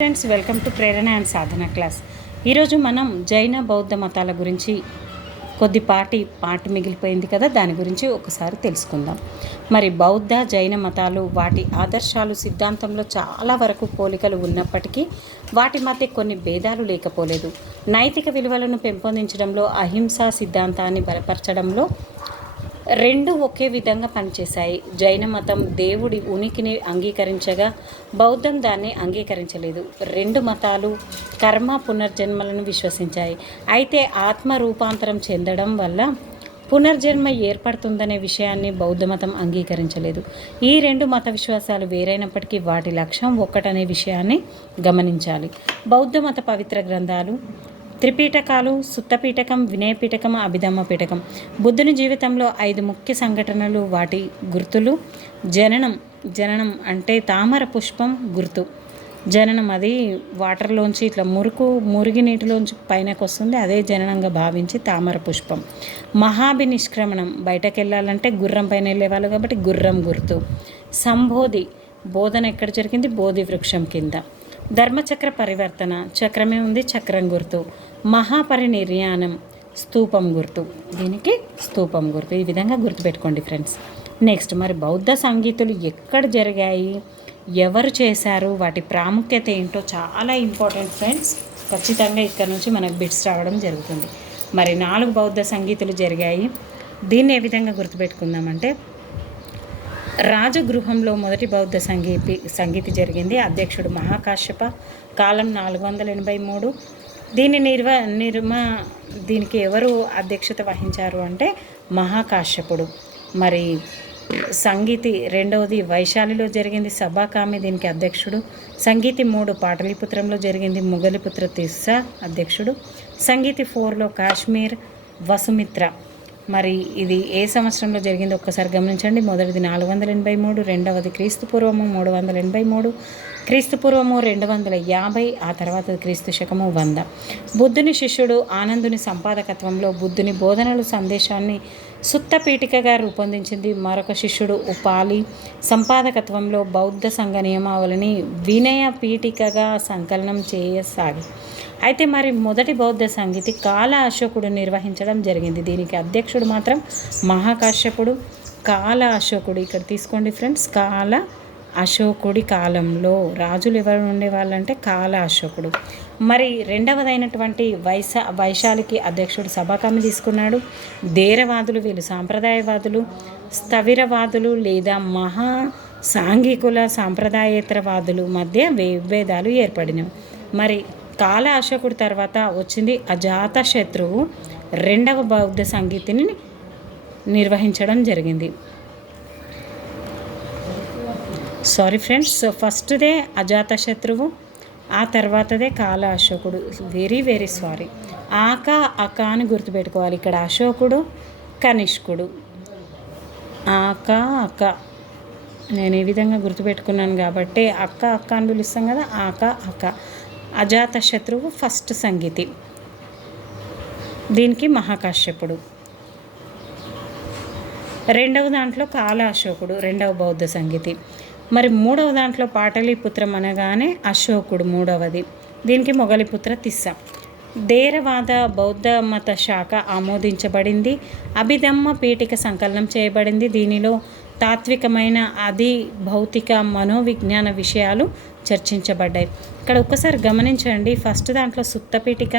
Friends, welcome to Prerana and Sadhana class. ఈరోజు మనం జైన బౌద్ధ మతాల గురించి కొద్దిపాటి మిగిలిపోయింది కదా, దాని గురించి ఒకసారి తెలుసుకుందాం. మరి బౌద్ధ జైన మతాలు వాటి ఆదర్శాలు సిద్ధాంతంలో చాలా వరకు పోలికలు ఉన్నప్పటికీ వాటి మధ్య కొన్ని భేదాలు లేకపోలేదు. నైతిక విలువలను పెంపొందించడంలో, అహింసా సిద్ధాంతాన్ని బలపరచడంలో రెండు ఒకే విధంగా పనిచేశాయి. జైన మతం దేవుడి ఉనికిని అంగీకరించగా బౌద్ధం దాన్ని అంగీకరించలేదు. రెండు మతాలు కర్మ పునర్జన్మలను విశ్వసించాయి. అయితే ఆత్మ రూపాంతరం చెందడం వల్ల పునర్జన్మ ఏర్పడుతుందనే విషయాన్ని బౌద్ధ మతం అంగీకరించలేదు. ఈ రెండు మత విశ్వాసాలు వేరైనప్పటికీ వాటి లక్ష్యం ఒక్కటనే విషయాన్ని గమనించాలి. బౌద్ధ మత పవిత్ర గ్రంథాలు త్రిపీఠకాలు, సుత్తపీఠకం, వినయపీఠకం, అభిధమ్మ పీఠకం. బుద్ధుని జీవితంలో 5 ముఖ్య సంఘటనలు, వాటి గుర్తులు. జననం అంటే తామర పుష్పం గుర్తు. జననం అది వాటర్లోంచి ఇట్లా మురిగి నీటిలోంచి పైనకు వస్తుంది, అదే జననంగా భావించి తామర పుష్పం. మహాభినిష్క్రమణం బయటకు వెళ్ళాలంటే గుర్రం పైన వెళ్ళేవాళ్ళు కాబట్టి గుర్రం గుర్తు. సంబోధి బోధన ఎక్కడ జరిగింది? బోధి వృక్షం కింద. ధర్మచక్ర పరివర్తన చక్రమే ఉంది, చక్రం గుర్తు. మహాపరినిర్యాణం స్తూపం గుర్తు. దీనికి స్తూపం గుర్తు. ఈ విధంగా గుర్తుపెట్టుకోండి ఫ్రెండ్స్. నెక్స్ట్, మరి బౌద్ధ సంగీతులు ఎక్కడ జరిగాయి, ఎవరు చేశారు, వాటి ప్రాముఖ్యత ఏంటో చాలా ఇంపార్టెంట్ ఫ్రెండ్స్. ఖచ్చితంగా ఇక్కడ నుంచి మనకు బిట్స్ రావడం జరుగుతుంది. మరి 4 బౌద్ధ సంగీతులు జరిగాయి. దీన్ని ఏ విధంగా గుర్తుపెట్టుకుందామంటే, రాజగృహంలో మొదటి బౌద్ధ సంగీతి జరిగింది. అధ్యక్షుడు మహాకాశ్యప. కాలం 483. దీనికి ఎవరు అధ్యక్షత వహించారు అంటే మహాకాశ్యపుడు. మరి సంగీతి రెండవది వైశాలిలో జరిగింది. సభాకామి దీనికి అధ్యక్షుడు. సంగీతి 3 పాటలీపుత్రంలో జరిగింది. ముగలిపుత్ర తిస్సా అధ్యక్షుడు. సంగీతి 4లో కాశ్మీర్ వసుమిత్ర. మరి ఇది ఏ సంవత్సరంలో జరిగిందో ఒక్కసారి గమనించండి. మొదటిది 483, రెండవది క్రీస్తుపూర్వము 383, క్రీస్తుపూర్వము 250, ఆ తర్వాత క్రీస్తు శకము 100. బుద్ధుని శిష్యుడు ఆనందుని సంపాదకత్వంలో బుద్ధుని బోధనలు సందేశాన్ని సుత్తపీఠికగా రూపొందించింది. మరొక శిష్యుడు ఉపాలి సంపాదకత్వంలో బౌద్ధ సంఘ నియమావళిని వినయ పీఠికగా సంకలనం చేయసాగి. అయితే మరి మొదటి బౌద్ధ సంగీతి కాల అశోకుడు నిర్వహించడం జరిగింది. దీనికి అధ్యక్షుడు మాత్రం మహాకాశ్యపుడు. కాల అశోకుడు ఇక్కడ తీసుకోండి ఫ్రెండ్స్. కాల అశోకుడి కాలంలో రాజులు ఎవరు ఉండేవాళ్ళంటే కాల అశోకుడు. మరి రెండవదైనటువంటి వైశాలికి అధ్యక్షుడు సభాకామి తీసుకున్నాడు. ధేరవాదులు, వీళ్ళు సాంప్రదాయవాదులు, స్థవిరవాదులు లేదా మహా సాంఘికుల సాంప్రదాయేతరవాదులు మధ్య విభేదాలు ఏర్పడినవి. మరి కాల అశోకుడి తర్వాత వచ్చింది అజాతశత్రువు. రెండవ బౌద్ధ సంగీతిని నిర్వహించడం జరిగింది. సారీ ఫ్రెండ్స్, ఫస్ట్దే అజాతశత్రువు, ఆ తర్వాతదే కాల అశోకుడు. Very sorry. అక అని గుర్తుపెట్టుకోవాలి. ఇక్కడ అశోకుడు, కనిష్కుడు. అక నేను ఈ విధంగా గుర్తుపెట్టుకున్నాను కాబట్టి అక్క అని పిలుస్తాం కదా. అక అజాతశత్రువు ఫస్ట్ సంగీతి. దీనికి మహాకాశ్యపుడు. రెండవ దాంట్లో కాల అశోకుడు, రెండవ బౌద్ధ సంగీతి. మరి మూడవ దాంట్లో పాటలీపుత్రం అనగానే అశోకుడు మూడవది. దీనికి మొగలిపుత్ర తిస్స. ధేరవాద బౌద్ధ మత శాఖ ఆమోదించబడింది. అభిధమ్మ పీఠిక సంకలనం చేయబడింది. దీనిలో తాత్వికమైన భౌతిక మనోవిజ్ఞాన విషయాలు చర్చించబడ్డాయి. ఇక్కడ ఒక్కసారి గమనించండి. ఫస్ట్ దాంట్లో సుత్తపీఠిక,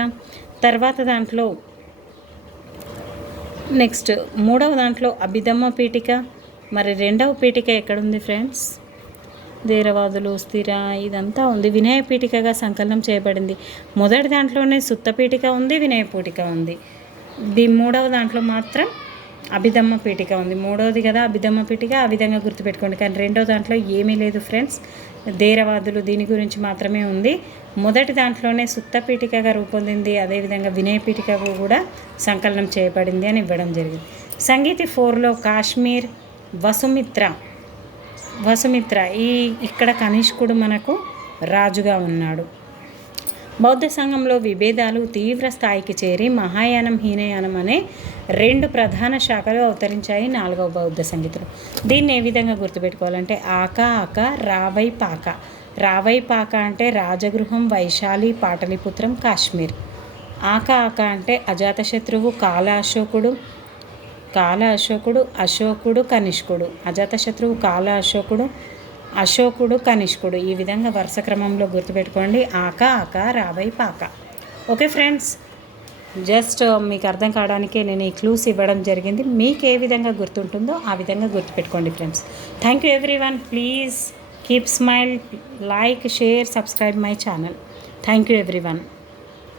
తర్వాత దాంట్లో నెక్స్ట్ మూడవ దాంట్లో అభిధమ్మ పీఠిక. మరి రెండవ పీఠిక ఎక్కడుంది ఫ్రెండ్స్? ధేరవాదులు స్థిర ఇదంతా ఉంది. వినయ పీఠికగా సంకలనం చేయబడింది. మొదటి దాంట్లోనే సుత్తపీఠిక ఉంది, వినయ పీఠిక ఉంది. మూడవ దాంట్లో మాత్రం అభిధమ్మ పీఠిక ఉంది. మూడవది కదా అభిధమ్మ పీఠిక, ఆ విధంగా గుర్తుపెట్టుకోండి. కానీ రెండవ దాంట్లో ఏమీ లేదు ఫ్రెండ్స్. ధేరవాదులు దీని గురించి మాత్రమే ఉంది. మొదటి దాంట్లోనే సుత్తపీఠికగా రూపొందింది, అదేవిధంగా వినయ పీఠిక కూడా సంకలనం చేయబడింది అని ఇవ్వడం జరిగింది. సంగీతి 4లో కాశ్మీర్ వసుమిత్ర. ఇక్కడ కనిష్కుడు మనకు రాజుగా ఉన్నాడు. బౌద్ధ సంఘంలో విభేదాలు తీవ్ర స్థాయికి చేరి మహాయానం, హీనయానం అనే 2 ప్రధాన శాఖలు అవతరించాయి 4వ బౌద్ధ సంగీతులు. దీన్ని ఏ విధంగా గుర్తుపెట్టుకోవాలంటే అక రావై పాక. రావైపాక అంటే రాజగృహం, వైశాలి, పాటలీపుత్రం, కాశ్మీర్. ఆక అంటే అజాతశత్రువు, అశోకుడు, కనిష్కుడు. అజాతశత్రువు, అశోకుడు, కనిష్కుడు. ఈ విధంగా వరుస క్రమంలో గుర్తుపెట్టుకోండి. ఆక రావైపాక. ఓకే ఫ్రెండ్స్, జస్ట్ మీకు అర్థం కావడానికే నేను ఈ క్లూస్ ఇవ్వడం జరిగింది. మీకు ఏ విధంగా గుర్తుంటుందో ఆ విధంగా గుర్తుపెట్టుకోండి friends. Thank you everyone. Please keep smile, like, share, subscribe my channel. Thank you everyone.